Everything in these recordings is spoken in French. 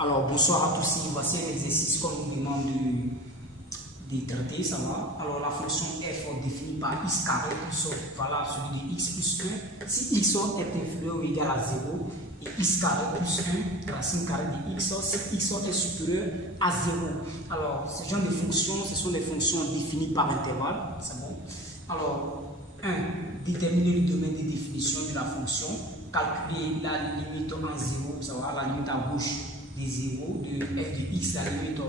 Alors, bonsoir à tous. Voici un exercice qu'on nous demande de traiter. Ça va. Alors, la fonction f définie par x carré plus valable celui de x plus 1. Si x est inférieur ou égal à 0, et x carré plus 1, racine carrée de x, si x est supérieur à 0. Alors, ce genre de fonctions, ce sont des fonctions définies par intervalle. C'est bon. Alors, 1. Déterminer le domaine de définition de la fonction. Calculer la limite en 0, ça va, la limite à gauche de 0, de f de x, la limite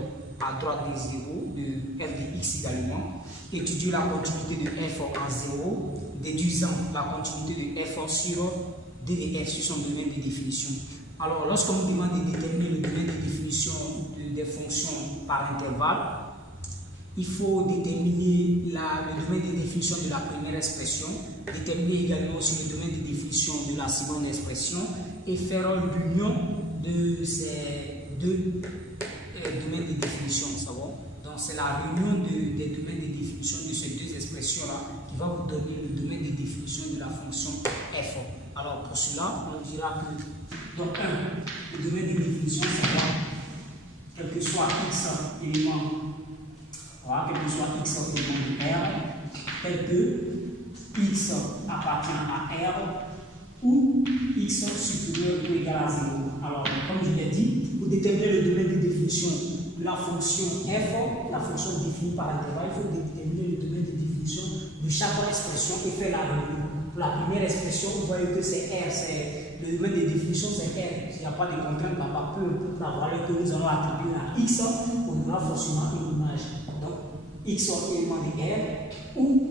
à droite de 0, de f de x également. Étudier la continuité de f en 0, déduisant la continuité de f sur d de f sur son domaine de définition. Alors, lorsqu'on nous demande de déterminer le domaine de définition des fonctions par intervalle, il faut déterminer le domaine de définition de la première expression, déterminer également aussi le domaine de définition de la seconde expression et faire l'union de ces deux domaines de définition. Ça va? Donc c'est la réunion des domaines de définition de ces deux expressions-là qui va vous donner le domaine de définition de la fonction f. Alors pour cela, on dira que donc 1, le domaine de définition c'est quoi? Quel que soit x élément. Voilà, quel que soit x élément de R, tel que x appartient à R ou x supérieur ou égal à 0. Alors, comme je l'ai dit, pour déterminer le domaine de définition de la fonction f, la fonction définie par intervalle, il faut déterminer le domaine de définition de chaque expression et faire la réunion. Pour la première expression, vous voyez que c'est R, le domaine de définition c'est R. S'il n'y a pas de contrainte, là-bas, peu importe la valeur que nous allons attribuer à x, on aura forcément une image. X est élément de R, ou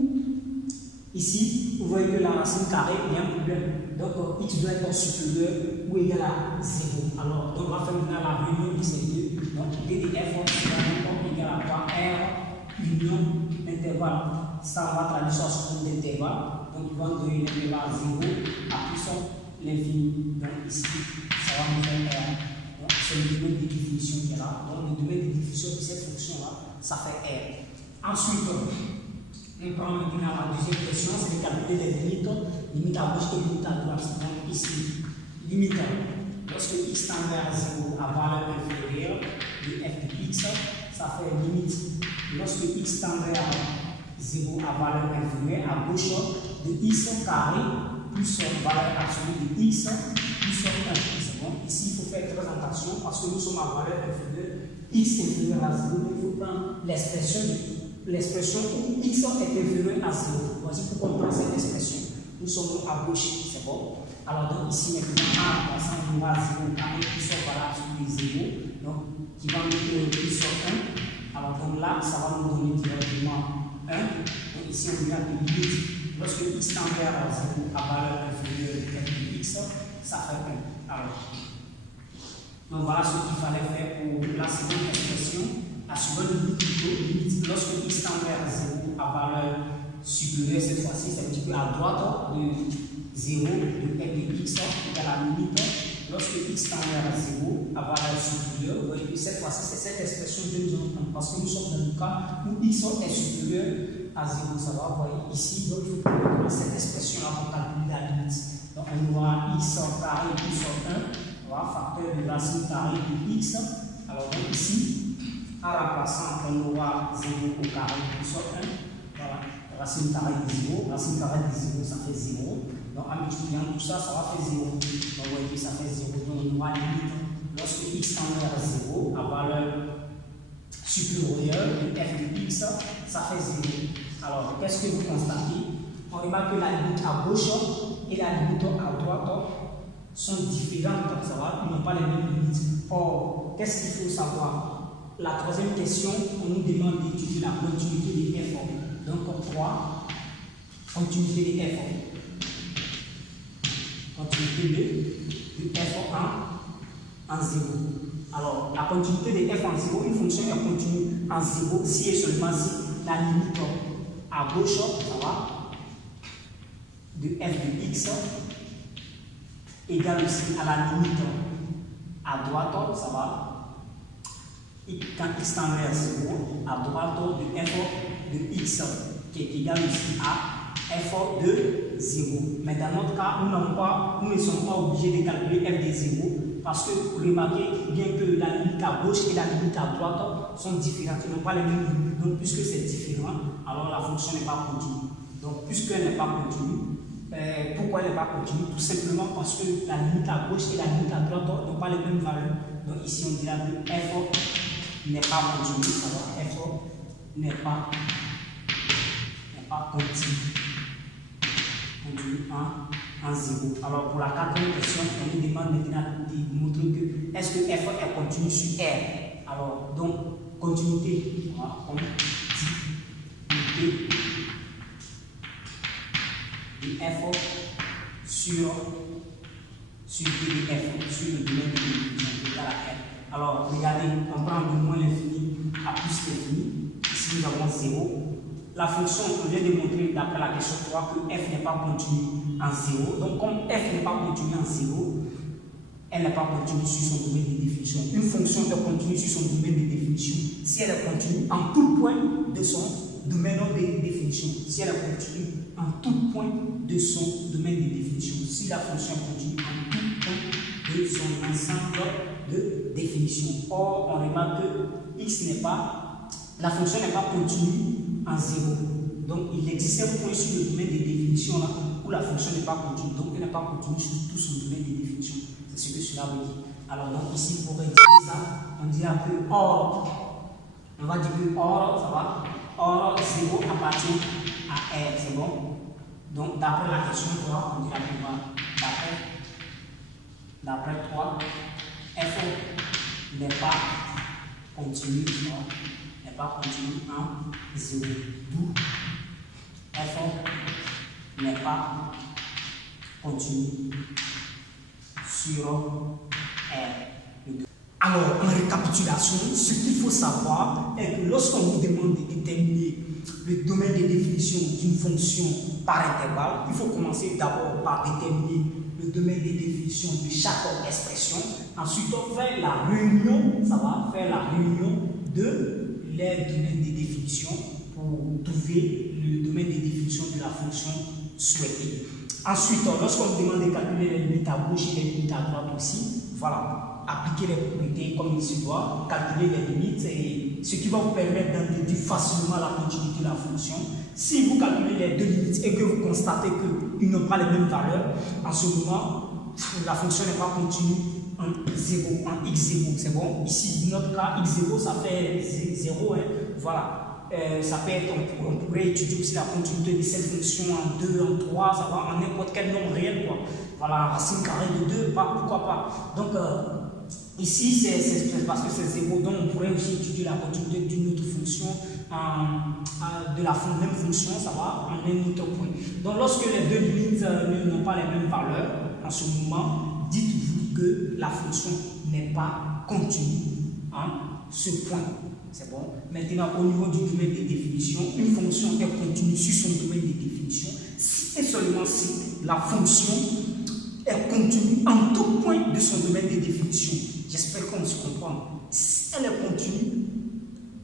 ici, vous voyez que la racine carrée, il y a un problème. Donc, x doit être supérieur ou égal à 0. Alors, on va faire maintenant la réunion de ces deux. Donc, d de f est égal à quoi? R, union, intervalle. Ça, on va traduire ça sous forme d'intervalle. Donc, on va donner l'intervalle à 0 à puissance l'infini. Donc, ici, ça va nous faire R. Donc, c'est le domaine de définition qui est là. Donc, le domaine de définition de cette fonction-là, ça fait R. Ensuite, on prend maintenant la deuxième question, c'est de calculer les limites, limite à gauche et limite à droite. Donc ici, limite, lorsque x tend vers 0 à valeur inférieure de f de x, ça fait limite. Lorsque x tend vers 0 à valeur inférieure à gauche de x carré plus valeur absolue de x plus 1. C'est bon. Ici, il faut faire très attention parce que nous sommes à valeur inférieure, x inférieur à 0, il faut prendre l'expression où x est inférieur à 0. Voici pourquoi on prend cette expression. Nous sommes à gauche, c'est bon. Alors donc ici maintenant, en remplaçant, on aura 0 carré plus valable sur 0, donc qui va nous donner plus 1. Alors donc là, ça va nous donner directement 1. Donc ici on regarde les limites. Lorsque x tend vers 0 à valeur inférieure de x, ça fait 1. Alors, donc voilà ce qu'il fallait faire pour la seconde expression. La seconde limite plutôt, lorsque x tend vers 0 à valeur supérieure, cette fois-ci, c'est un petit peu à droite de 0 de f de x égale à la limite. Lorsque x tend vers 0 à valeur supérieure, vous voyez que cette fois-ci, c'est cette expression que nous allons prendre parce que nous sommes dans le cas où x est supérieur à 0. Ça va, vous voyez ici, donc il faut prendre cette expression-là pour calculer la limite. Donc on aura x carré plus 1, voilà, facteur de racine carrée de x. Alors donc ici, en remplaçant, on aura 0 au carré plus 1. Voilà, racine carrée de 0. Racine carrée de 0, ça fait 0. Donc en multipliant tout ça, ça va faire 0. Donc vous voyez que ça fait 0. Donc on aura limite. Lorsque x tend vers 0 à valeur supérieure de f de x, ça fait 0. Alors qu'est-ce que vous constatez? On remarque que la limite à gauche et la limite à droite sont différentes. Ça va, ils n'ont pas les mêmes limites. Or, qu'est-ce qu'il faut savoir? La troisième question, on nous demande d'étudier la continuité des f. Donc, 3, continuité des f. Continuité de f en 0. Alors, la continuité des f en 0, une fonction est continue en 0 si et seulement si la limite à gauche, ça va, de f de x égale aussi à la limite à droite, ça va. Et quand x tend vers 0, à droite de f de x qui est égal ici à f de 0. Mais dans notre cas, nous ne sommes pas obligés de calculer f de 0 parce que remarquez bien que la à gauche et la limite à droite sont différentes. Ils n'ont pas les mêmes limites. Donc, puisque c'est différent, alors la fonction n'est pas continue. Donc, puisqu'elle n'est pas continue, pourquoi elle n'est pas continue? Tout simplement parce que la limite à gauche et la limite à droite n'ont pas les mêmes valeurs. Donc, ici, on dira que f n'est pas continue. Alors, f n'est pas continue. Continue en 0. Alors, pour la quatrième question, on nous demande maintenant de montrer que est-ce que f est continue sur R? Alors, donc, continuité. Voilà, continuité de f sur DDF, sur le domaine de définition égal à R. Alors, regardez, on prend de moins l'infini à plus l'infini. Ici, nous avons 0. La fonction, on vient de montrer d'après la question 3 que f n'est pas continue en 0. Donc, comme f n'est pas continue en 0, elle n'est pas continue sur son domaine de définition. Une fonction est continue sur son domaine de définition si elle est continue en tout point de son domaine de définition. Si elle est continue en tout point de son domaine de définition. Si la fonction est continue en tout point de son ensemble de définition. Or, on remarque que x n'est pas, la fonction n'est pas continue en 0. Donc, il existe un point sur le domaine de définition là, où la fonction n'est pas continue. Donc, elle n'est pas continue sur tout son domaine de définition. C'est ce que cela veut dire. Alors, donc, ici, pour expliquer ça, on dira que or, on va dire que or, ça va, or 0 appartient à R, c'est bon? Donc, d'après la question 3, on dira que d'après 3, f n'est pas continue, n'est pas continue en 0. D'où f n'est pas continue sur R. Alors, en récapitulation, ce qu'il faut savoir est que lorsqu'on vous demande de déterminer le domaine de définition d'une fonction par intervalle, il faut commencer d'abord par déterminer le domaine de définition de chaque expression. Ensuite, on fait la réunion, ça va faire la réunion de les domaines de définition pour trouver le domaine de définition de la fonction souhaitée. Ensuite, lorsqu'on vous demande de calculer les limites à gauche et les limites à droite aussi, voilà, appliquer les propriétés comme il se doit, calculer les limites, et ce qui va vous permettre d'entendre facilement la continuité de la fonction. Si vous calculez les deux limites et que vous constatez qu'ils n'ont pas les mêmes valeurs, en ce moment, la fonction n'est pas continue en 0, en x0, c'est bon. Ici, notre cas, x0, ça fait 0, hein, voilà. Ça peut être, on pourrait étudier aussi la continuité de cette fonction en 2, en 3, ça va, en n'importe quel nombre réel, quoi. Voilà, racine carrée de 2, pourquoi pas. Donc, ici, c'est parce que c'est 0, donc on pourrait aussi étudier la continuité d'une autre fonction, de la même fonction, ça va, en un autre point. Donc, lorsque les deux limites n'ont pas les mêmes valeurs, en ce moment, dites-vous que la fonction n'est pas continue en ce point. C'est bon. Maintenant, au niveau du domaine de définition, une fonction est continue sur son domaine de définition si et seulement si la fonction est continue en tout point de son domaine de définition. J'espère qu'on se comprend. Si elle est continue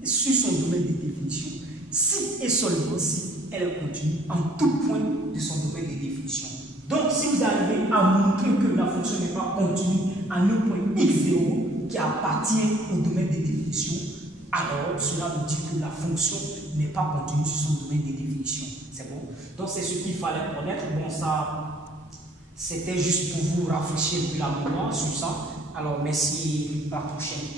sur son domaine de définition, si et seulement si elle est continue en tout point de son domaine de définition. Donc, si vous arrivez à montrer que la fonction n'est pas continue en un point x0 qui appartient au domaine de définition, alors cela veut dire que la fonction n'est pas continue sur son domaine de définition. C'est bon? Donc, c'est ce qu'il fallait connaître. Bon, ça, c'était juste pour vous rafraîchir un peu la mémoire sur ça. Alors, merci, à la prochaine.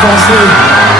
Pensez